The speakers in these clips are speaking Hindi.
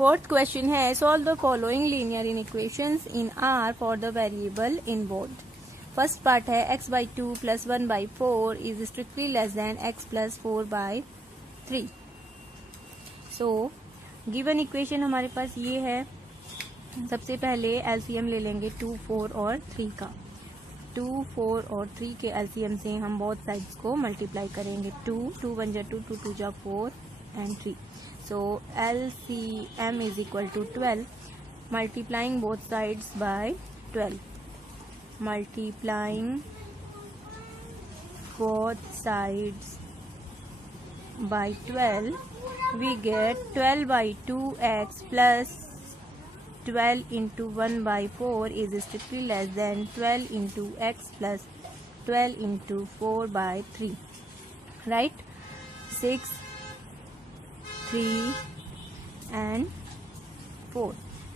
फोर्थ क्वेश्चन है solve the following linear inequations in R for the variable in both. First part है x/2 + 1/4 is strictly less than x + 4/3। So given equation हमारे पास ये है। सबसे पहले एलसीएम ले लेंगे 2, 4 और 3 का। 2, 4 और 3 के एलसीएम से हम बोथ साइड्स को मल्टीप्लाई करेंगे। 2 1 जा 2, 2 2 जा 4 and 3. So LCM is equal to 12. Multiplying both sides by 12. Multiplying both sides by 12, we get 12/2x plus 12 into 1/4 is strictly less than 12 into x plus 12 into 4/3. Right? 6, 3 and 4.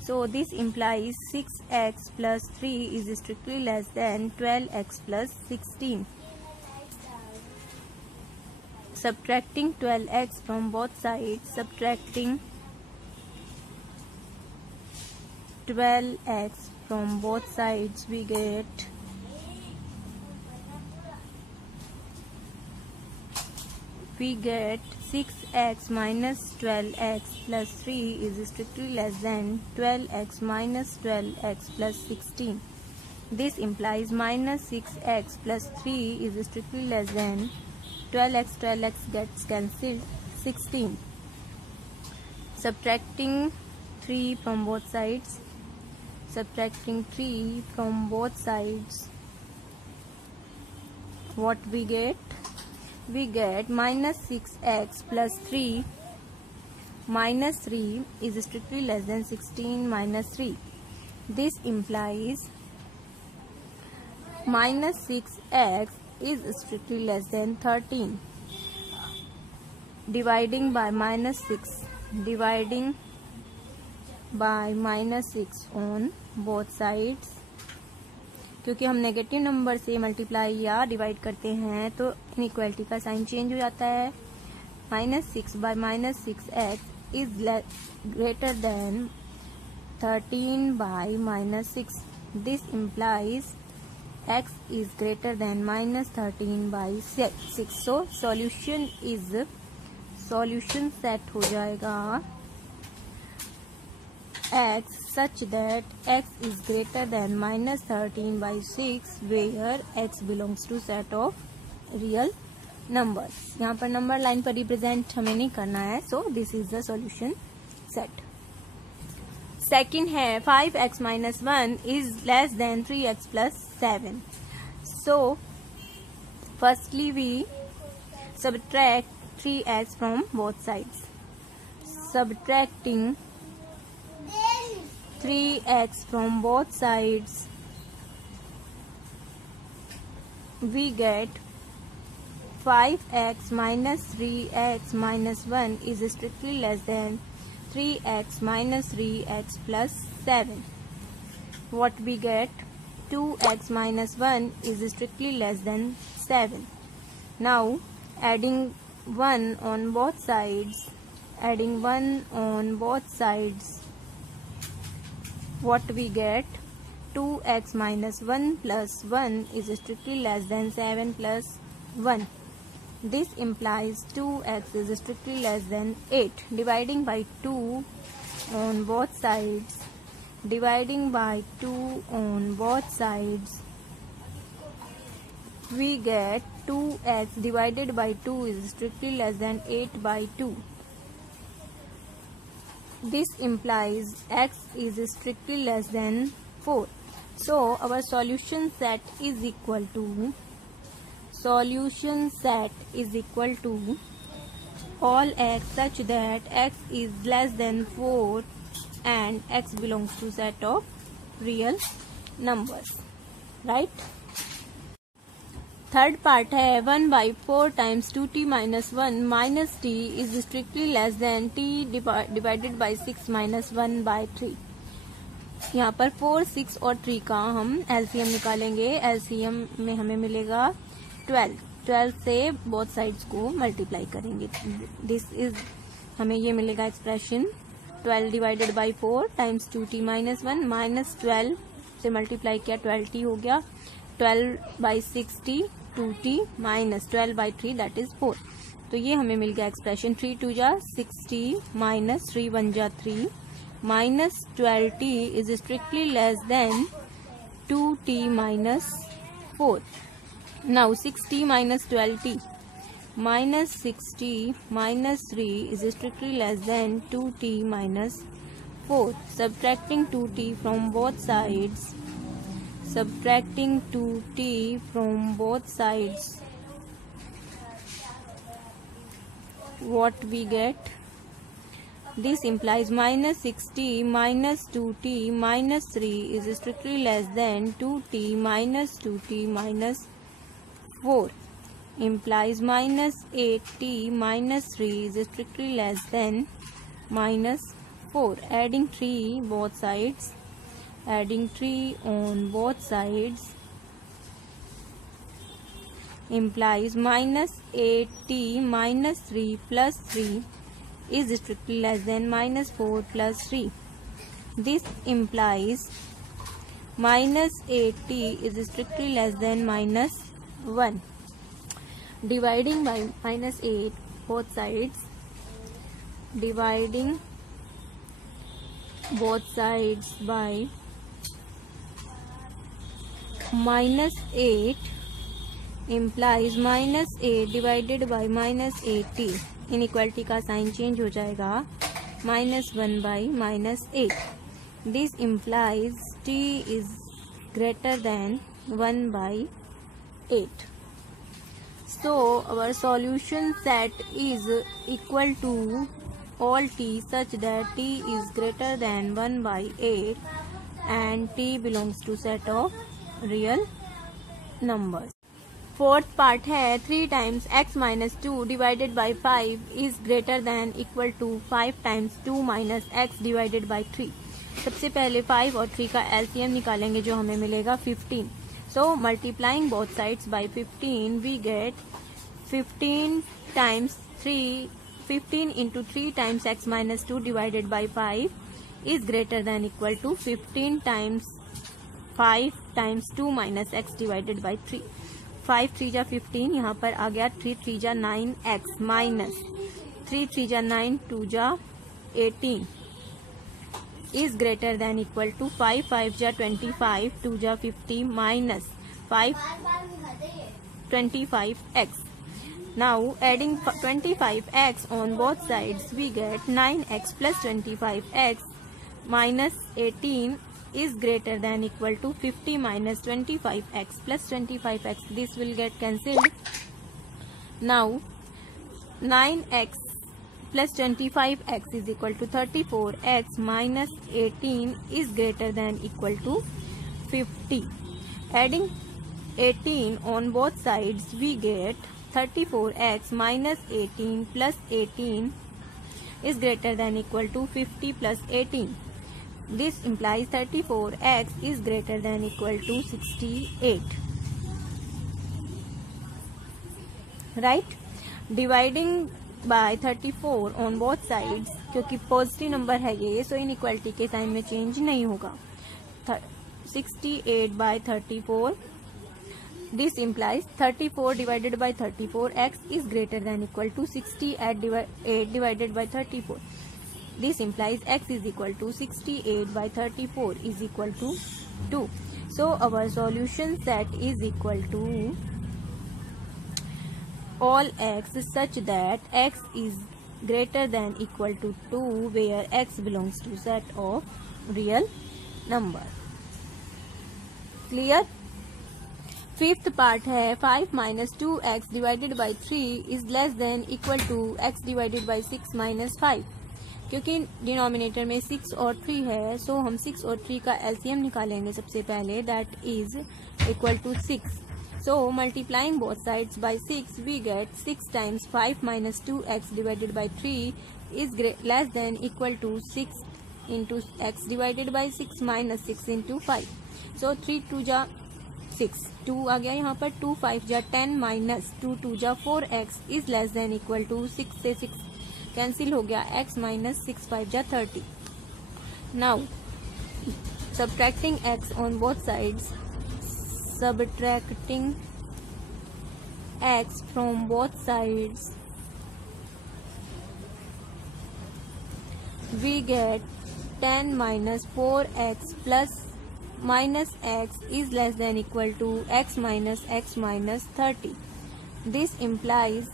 So this implies 6x plus 3 is strictly less than 12x plus 16. Subtracting 12x from both sides, subtracting 12x from both sides, we get 6x minus 12x plus 3 is strictly less than 12x minus 12x plus 16. This implies minus 6x plus 3 is strictly less than 12x. 12x gets cancelled. 16. Subtracting 3 from both sides. Subtracting 3 from both sides. What we get? We get minus 6x plus 3 minus 3 is strictly less than 16 minus 3. This implies minus 6x is strictly less than 13. Dividing by minus 6. Dividing by minus 6 on both sides. क्योंकि हम नेगेटिव नंबर से मल्टीप्लाई या डिवाइड करते हैं तो इनइक्वालिटी का साइन चेंज हो जाता है। -6 by -6x is greater then 13 by -6. This implies x is greater then -13 by 6. So solution set हो जाएगा x such that x is greater than -13 by 6 where x belongs to set of real numbers. यहाँ पर नंबर लाइन पर रिप्रेजेंट हमें नहीं करना है, so this is the solution set. Second है 5x minus 1 is less than 3x plus 7. So firstly we subtract 3x from both sides. Subtracting 3x from both sides, we get 5x minus 3x minus 1 is strictly less than 3x minus 3x plus 7. What we get? 2x minus 1 is strictly less than 7. Now adding 1 on both sides, adding 1 on both sides, what we get? 2x minus 1 plus 1 is strictly less than 7 plus 1. This implies 2x is strictly less than 8. Dividing by 2 on both sides, dividing by 2 on both sides, we get 2x divided by 2 is strictly less than 8 by 2. This implies x is strictly less than 4. So our solution set is equal to all x such that x is less than 4 and x belongs to set of real numbers. Right? Third part है 1/4 times 2t minus 1 minus t is strictly less than t divided by 6 minus 1/3. यहाँ पर 4, 6 और 3 का हम एलसीएम निकालेंगे। एलसीएम में हमें मिलेगा 12. 12 से बोथ साइड्स को मल्टीप्लाई करेंगे। दिस इज हमें ये मिलेगा expression 12 divided by 4 times 2t minus 1 minus 12 से मल्टीप्लाई किया 12t हो गया, 12 by 6t 2t minus 12 by 3 that is 4। तो ये हमें मिल गया एक्सप्रेशन 3 2 जा 6t माइनस 3 1 जा 3 minus 12t is strictly less then 2t minus 4। Now 6t minus 12t minus 6t minus 3 is strictly less than 2t minus 4. Subtracting 2t from both sides. Subtracting 2t from both sides. What we get? This implies minus 6t minus 2t minus 3 is strictly less than 2t minus 2t minus 4. Implies minus 8t minus 3 is strictly less than minus 4. Adding 3 both sides. Adding 3 on both sides implies minus 8t minus 3 plus 3 is strictly less than minus 4 plus 3. This implies minus 8t is strictly less than minus 1. Dividing by minus 8 both sides. Dividing both sides by minus 8 implies minus 8 divided by minus 8t. Inequality का साइन चेंज हो जाएगा minus 1 by minus 8. This implies t is greater than 1 by 8. So our solution set is equal to all t such that t is greater than 1 by 8 and t belongs to set of real numbers. Fourth part है 3 times x minus 2 divided by 5 is greater than equal to 5 times 2 minus x divided by 3. सबसे पहले 5 और 3 का LCM निकालेंगे जो हमें मिलेगा 15. So multiplying both sides by 15 we get 15 times 3 15 into 3 times x minus 2 divided by 5 is greater than equal to 15 times 5 times 2 minus x divided by 3. 5 3 जा 15 यहाँ पर आ गया 3 3 जा 9x माइनस 3 3 जा 9 2 जा 18 is greater than equal to 5 5 जा 25 2 जा 50 minus 5 25x. Now adding 25x on both sides we get 9x plus 25x minus 18 is greater than equal to 50 minus 25x plus 25x. This will get cancelled. Now 9x plus 25x is equal to 34x minus 18 is greater than equal to 50. Adding 18 on both sides we get 34x minus 18 plus 18 is greater than equal to 50 plus 18. This implies 34x is greater than equal to 68. Right? Dividing by 34 on both sides क्योंकि पॉजिटिव नंबर है ये सो इनइक्वालिटी के साइन में चेंज नहीं होगा. 68 by 34. This implies 34 divided by 34x is greater than equal to 68 divided by 34. This implies x is equal to 68 by 34 is equal to 2. So our solution set is equal to all x such that x is greater than equal to 2 where x belongs to set of real number. Clear? Fifth part है 5 minus 2x divided by 3 is less than equal to x divided by 6 minus 5. क्योंकि डिनोमिनेटर में 6 और 3 है सो हम 6 और 3 का LCM निकालेंगे सबसे पहले that is equal to 6. So multiplying both sides by 6 we get 6 times 5 minus 2x divided by 3 is less than equal to 6 into x divided by 6 minus 6 into 5. So 3 2 जा 6 2 आ गया यहाँ पर 2 5 जा 10 minus 2 2 जा 4x is less than equal to 6 से 6 कैंसिल हो गया, x माइनस 6 5 जा 30. Now subtracting x on both sides, subtracting x from both sides, we get 10 minus 4x plus minus x is less than equal to x minus 30. This implies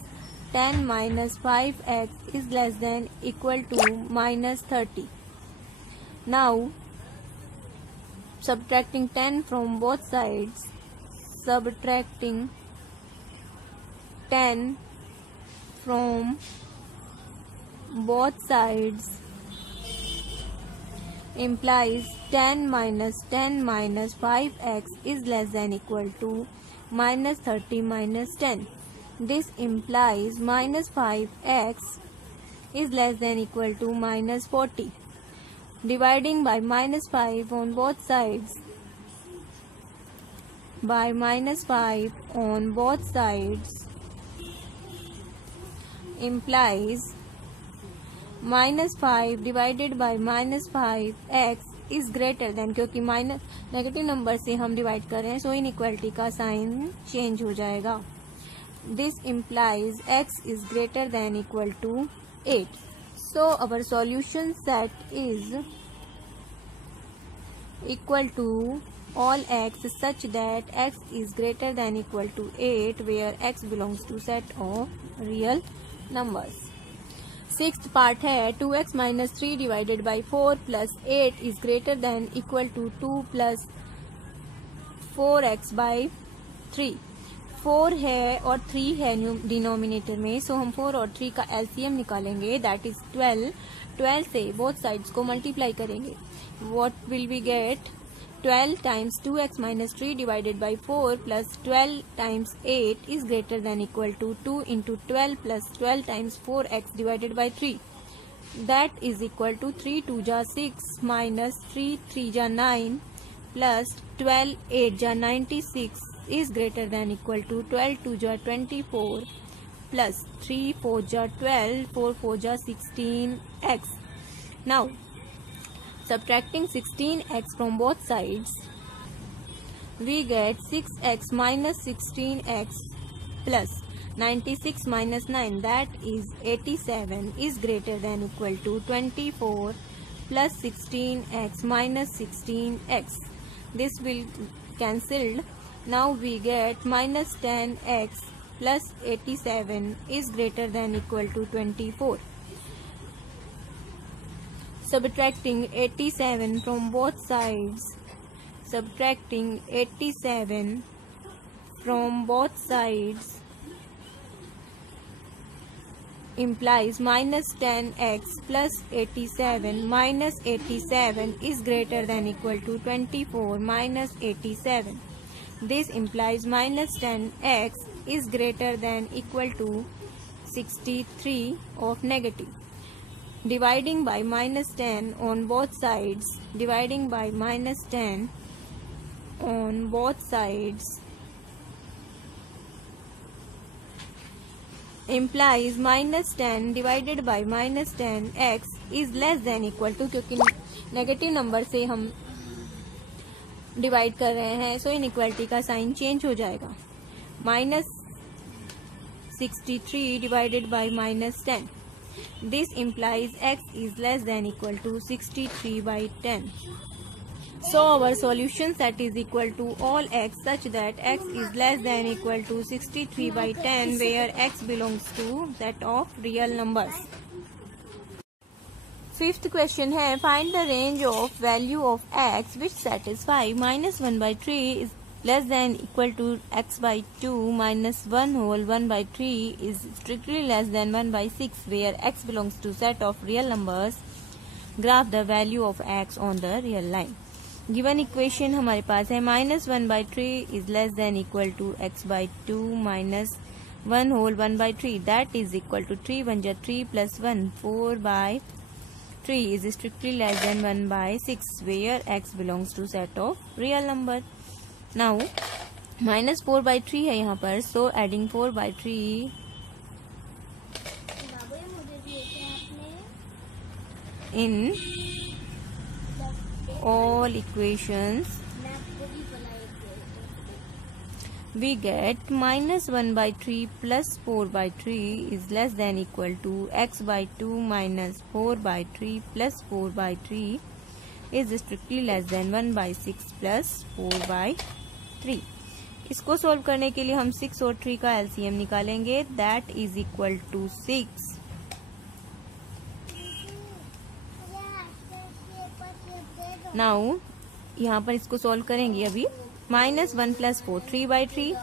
10 minus 5x is less than equal to minus 30. Now subtracting 10 from both sides, subtracting 10 from both sides implies 10 minus 5x is less than equal to minus 30 minus 10. This implies minus 5x is less than equal to minus 40. Dividing by minus 5 on both sides, by minus 5 on both sides implies minus 5 divided by minus 5x is greater than, क्योंकि माइनस नेगेटिव नंबर से हम डिवाइड कर रहे हैं सो इनइक्वालिटी का साइन चेंज हो जाएगा. This implies x is greater than equal to 8. So our solution set is equal to all x such that x is greater than equal to 8 where x belongs to set of real numbers. Sixth part है 2x minus 3 divided by 4 plus 8 is greater than equal to 2 plus 4x by 3. 4 है और 3 है डिनोमिनेटर में, सो हम 4 और 3 का एलसीएम निकालेंगे, दैट इज 12. 12 से बोथ साइड्स को मल्टीप्लाई करेंगे. What will we get? 12 times 2x minus 3 divided by 4 plus 12 times 8 is greater than equal to 2 into 12 plus 12 times 4x divided by 3. That is equal to 3 2 जा 6 minus 3 3 जा 9 plus 12 8 जा 96 is greater than equal to 12 2 जा 24 plus 3 4 जा 12 4 4 जा 16x. Now subtracting 16x from both sides, we get 6x minus 16x plus 96 minus 9, that is 87, is greater than equal to 24 plus 16x minus 16x. This will cancelled. Now we get minus 10x plus 87 is greater than equal to 24. Subtracting 87 from both sides, subtracting 87 from both sides implies minus 10x plus 87 minus 87 is greater than equal to 24 minus 87. This implies minus 10x is greater than equal to 63 of negative. Dividing by minus 10 on both sides, dividing by minus 10 on both sides implies minus 10 divided by minus 10x is less than equal to, क्योंकि नेगेटिव नंबर से हम डिवाइड कर रहे हैं सो इनइक्वालिटी का साइन चेंज हो जाएगा. minus 63 divided by minus 10. This implies x is less than equal to 63 by 10. So our solution set is equal to all x such that x is less than equal to 63 by 10 where x belongs to set of real numbers. Fifth question है find the range of value of x which satisfy minus 1 by 3 is less than equal to x by 2 minus 1 whole 1 by 3 is strictly less than 1 by 6 where x belongs to set of real numbers. Graph the value of x on the real line. Given equation हमारे पास है minus 1 by 3 is less than equal to x by 2 minus 1 whole 1 by 3 that is equal to 3 1 ja 3 plus 1 4 by 3 is strictly less than 1 by 6 where x belongs to set of real number. Now minus 4 by 3 है यहाँ पर so adding 4 by 3 in all equations, we get -1/3 plus 4/3 is less than equal to x/2 minus 4/3 plus 4/3 is strictly less than 1/6 plus 4/3. इसको सोल्व करने के लिए हम 6 और 3 का एलसीएम निकालेंगे. That is equal to 6. Now यहाँ पर इसको सोल्व करेंगे अभी. -1 plus 4 3/3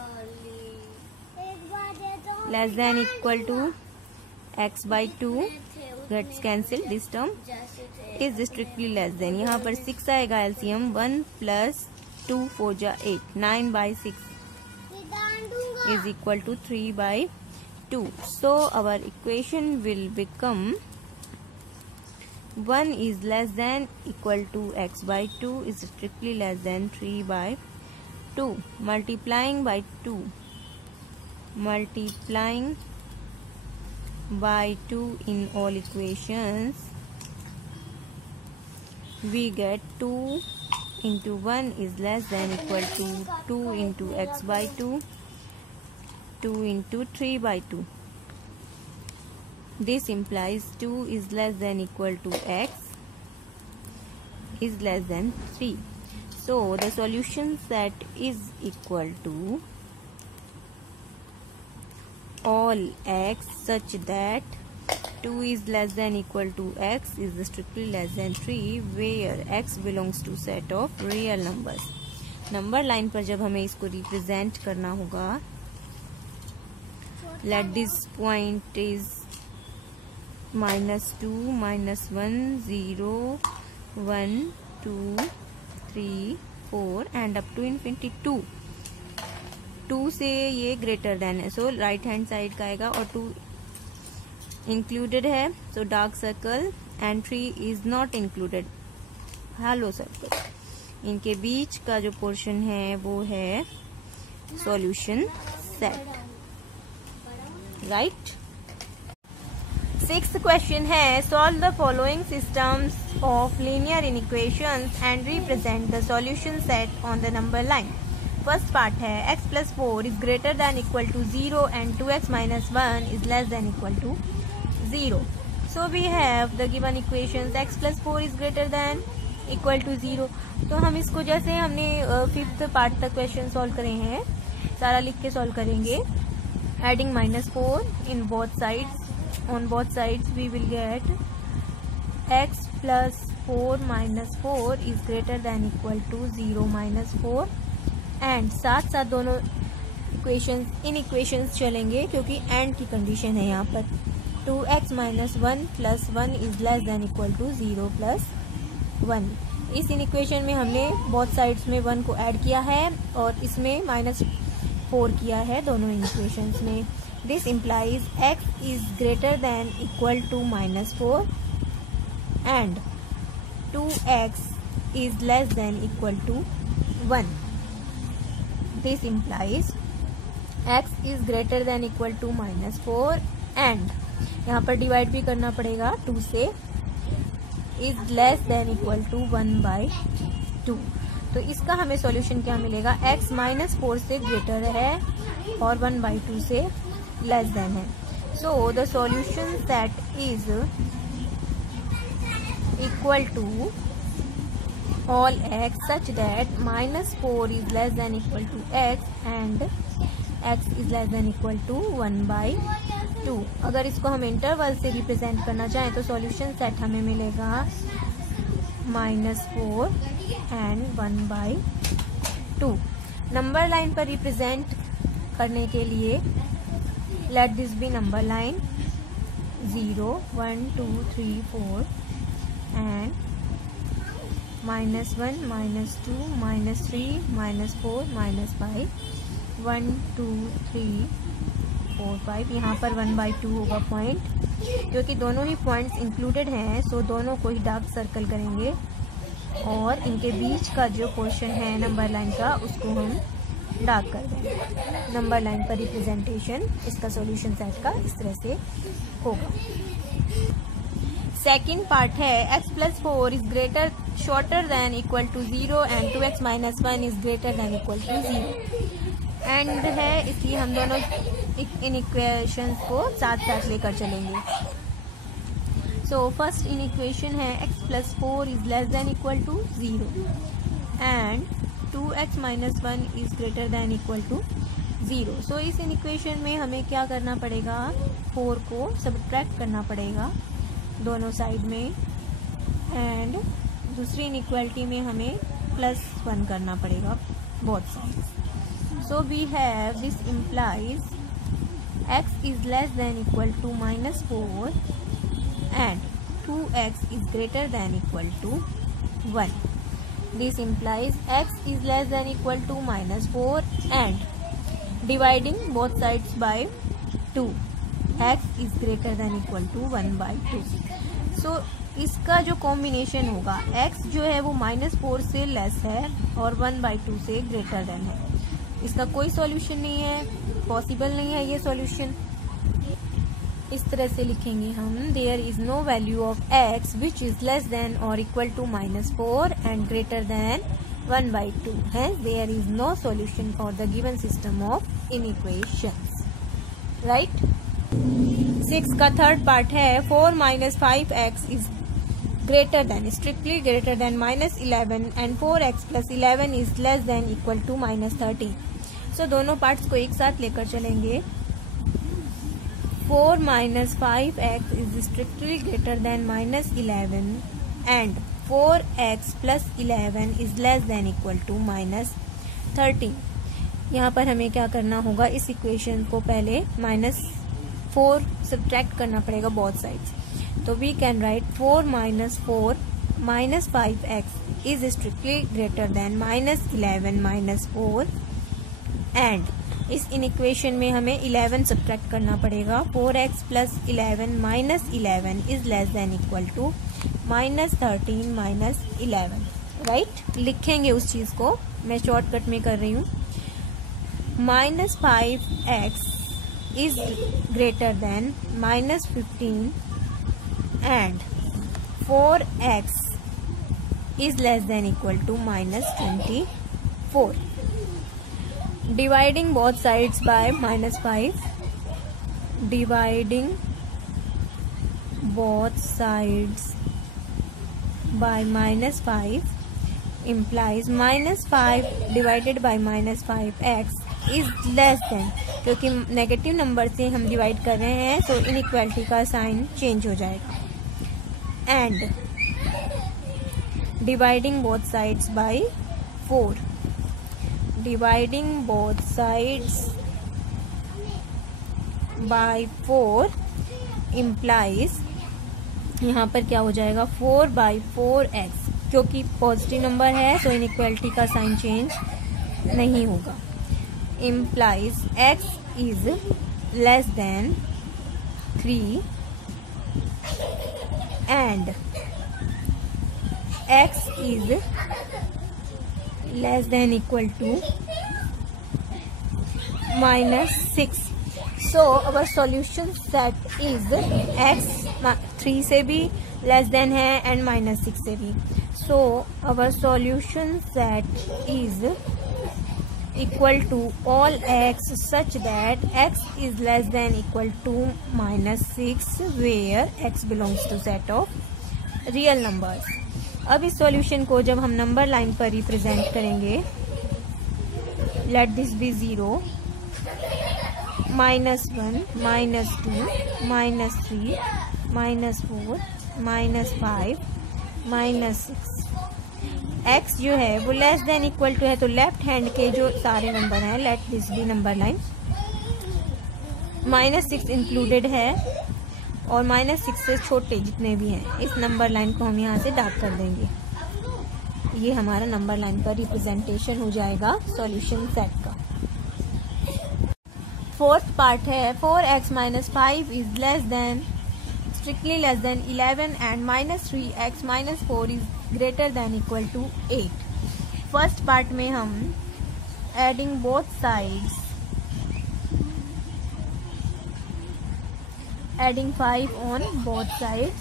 less than equal to x/2 gets cancelled. This term is strictly less than. यहाँ पर 6 आएगा एलसीएम. 1 plus 2 4 जा 8 9/6 is equal to 3/2. So our equation will become 1 is less than equal to x/2 is strictly less than 3/2. Multiplying by 2 in all equations, we get 2 into 1 is less than equal to 2 into x/2, 2 into 3/2. This implies 2 is less than equal to x is less than 3. So the solution set is equal to all x such that 2 is less than equal to x is strictly less than 3, where x belongs to set of real numbers. Number line पर जब हमें इसको रिप्रेजेंट करना होगा, let this point is -2 -1 0 1 2 3 4 and up to infinity 2 से ये ग्रेटर देन है. सो राइट हैंड साइड का आएगा और 2 इंक्लूडेड है. So dark circle and 3 is not included. Hollow circle. इनके बीच का जो पोर्शन है वो है solution set. Right. 6th question है, solve the following systems of linear inequations and represent the solution set on the number line. First part है x plus 4 is greater than equal to 0 and 2x minus 1 is less than equal to 0. So we have the given equations x plus 4 is greater than equal to 0. तो हम इसको जैसे हमने 5th पार्ट तक क्वेश्चन सॉल्व करे हैं, सारा लिख के सॉल्व करेंगे. Adding -4 in both sides. On both sides we will get x plus 4 minus 4 is greater than equal to 0 minus 4. And साथ साथ दोनों इक्वेशंस इन इक्वेशंस चलेंगे क्योंकि एंड की कंडीशन है यहाँ पर. 2x minus 1 plus 1 is less than equal to 0 plus 1. इस इन इक्वेशन में हमने बोथ साइड्स में 1 को ऐड किया है और इसमें -4 किया है दोनों इन इक्वेशंस में. This implies x is greater than equal to -4 and 2x is less than equal to 1. This implies x is greater than equal to -4 and यहाँ पर डिवाइड भी करना पड़ेगा 2 से, is less than equal to 1/2. तो इसका हमें सॉल्यूशन क्या मिलेगा? x -4 से ग्रेटर है और 1/2 से लेस देन है. So the solution set is equal to all x such that -4 is less than equal to x and x is less than equal to 1/2. अगर इसको हम इंटरवल से रिप्रेजेंट करना चाहें तो सॉल्यूशन सेट हमें मिलेगा -4 एंड 1/2. नंबर लाइन पर रिप्रेजेंट करने के लिए let this be number line 0 1 2 3 4 and -1 -2 -3 -4 -5 1 2 3 4 5. यहाँ पर 1/2 होगा पॉइंट, क्योंकि दोनों ही पॉइंट्स इंक्लूडेड हैं. सो दोनों को ही डार्क सर्कल करेंगे और इनके बीच का जो पोर्शन है नंबर लाइन का उसको हम डार्क कर देंगे. नंबर लाइन पर रिप्रेजेंटेशन इसका सॉल्यूशन सेट का इस तरह से होगा. सेकेंड पार्ट है x plus 4 is greater shorter than equal to 0 and 2x minus 1 is greater than equal to 0 and है, इसलिए हम दोनों इन इक्वेशंस को साथ साथ लेकर चलेंगे। सो फर्स्ट इन इक्वेशन है x plus 4 is less than equal to 0 and 2x minus 1 is greater than equal to 0। So इस इन इक्वेशन में हमें क्या करना पड़ेगा, 4 को सब्ट्रैक्ट करना पड़ेगा दोनों साइड में, एंड दूसरी इनइक्वालिटी में हमें +1 करना पड़ेगा both sides. So we have this implies x is less than equal to -4 and 2x is greater than equal to 1। This implies x is less than equal to -4 and dividing both sides by 2, x is greater than equal to 1/2। So इसका जो कॉम्बिनेशन होगा, x जो है वो -4 से लेस है और 1/2 से ग्रेटर देन है। इसका कोई सॉल्यूशन नहीं है, पॉसिबल नहीं है ये सॉल्यूशन। इस तरह से लिखेंगे हम, there is no value of x which is less than और equal to -4 and greater than 1/2 है, there is no solution for the given system of inequations, right. 6 का थर्ड पार्ट है 4 minus 5x is greater than, strictly greater than -11 and 4x plus 11 is less than equal to -30। So दोनों पार्ट्स को एक साथ लेकर चलेंगे। 4 minus 5x is strictly greater than -11 and 4x plus 11 is less than equal to -30। यहाँ पर हमें क्या करना होगा, इस इक्वेशन को पहले -4 सब्ट्रैक्ट करना पड़ेगा बोथ साइड्स। तो we can write 4 minus 4 minus 5x is strictly greater than -11 minus 4 and इस इन इक्वेशन में हमें 11 सब्ट्रैक्ट करना पड़ेगा। 4x plus 11 minus 11 is less than equal to -13 minus 11, right. लिखेंगे उस चीज को, मैं शॉर्टकट में कर रही हूँ। -5x is greater than -15 and 4x is less than equal to -24. Dividing both sides by -5, dividing both sides by -5 implies -5 divided by -5x is less then, क्योंकि नेगेटिव नंबर से हम डिवाइड कर रहे हैं तो इनइक्वालिटी का साइन चेंज हो जाएगा। And dividing both sides bye 4, dividing both sides bye 4 implies, यहाँ पर क्या हो जाएगा 4/4x, क्योंकि पॉजिटिव नंबर है तो इनइक्वालिटी का साइन चेंज नहीं होगा। implies x is less than 3 and x is less than equal to -6. So our solution set is x 3 से भी less than है and -6 से भी। So our solution set is equal to all x such that x is less than equal to -6 where x belongs to set of real numbers। अब इस सॉल्यूशन को जब हम नंबर लाइन पर रिप्रेजेंट करेंगे, लेट दिस बी 0, -1 -2 -3 -4 -5 -6। x जो है वो लेस देन इक्वल टू है, तो लेफ्ट हैंड के जो सारे नंबर हैं, let this be number line, -6 included है और -6 से छोटे जितने भी हैं, इस नंबर लाइन को हम यहाँ से डार्क कर देंगे। ये हमारा नंबर लाइन पर रिप्रेजेंटेशन हो जाएगा सॉल्यूशन सेट का। फोर्थ पार्ट है 4x - 5 is less than, strictly less than 11 and -3x - 4 is greater than equal to 8। First part में हम adding both sides, adding 5 on both sides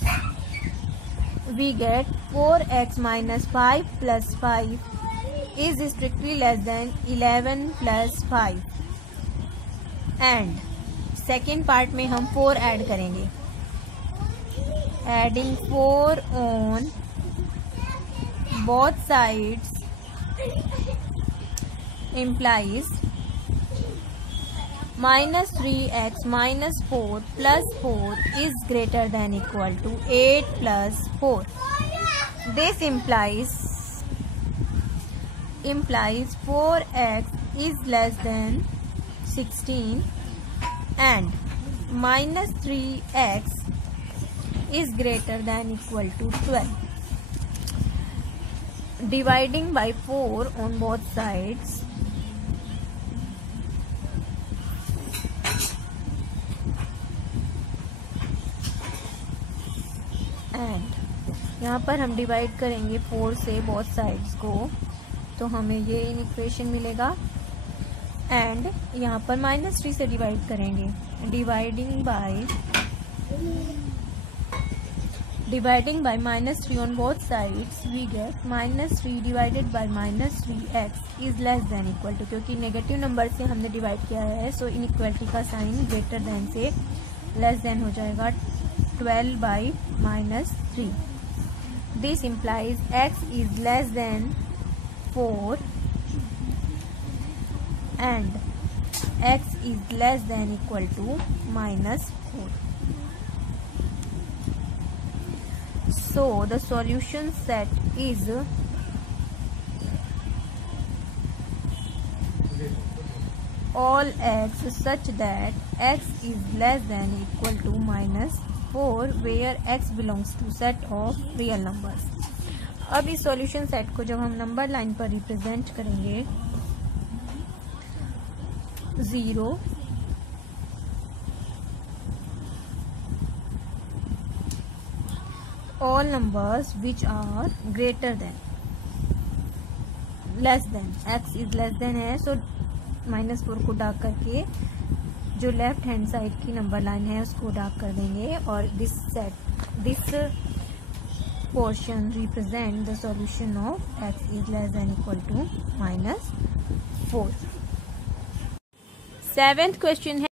we get 4x minus 5 plus 5 is strictly less than 11 plus 5. And second part में हम 4 ऐड करेंगे. Adding 4 on both sides implies minus 3x minus 4 plus 4 is greater than equal to 8 plus 4. This implies 4x is less than 16 and minus 3x is greater than equal to 12. Dividing by 4 on both sides and यहाँ पर हम डिवाइड करेंगे 4 से बोथ साइड्स को, तो हमें ये इन इक्वेशन मिलेगा. एंड यहाँ पर माइनस 3 से डिवाइड करेंगे. Dividing by minus 3 on both sides we get minus 3 divided by minus 3x is less than equal to, क्योंकि नेगेटिव नंबर से हमने डिवाइड किया है सो इनइक्वालिटी का साइन ग्रेटर देन से लेस देन हो जाएगा 12 by minus 3. This implies x is less than 4 and x is less than equal to minus 4. So the solution set is all x such that x is less than equal to minus 4 where x belongs to set of real numbers. अब इस सॉल्यूशन सेट को जब हम नंबर लाइन पर रिप्रेजेंट करेंगे 0 all numbers which are greater than less than x is less than है, सो -4 को डार्क करके जो लेफ्ट हैंड साइड की नंबर लाइन है उसको डार्क कर देंगे और this portion represent the solution of x is less than equal to -4. 7th question है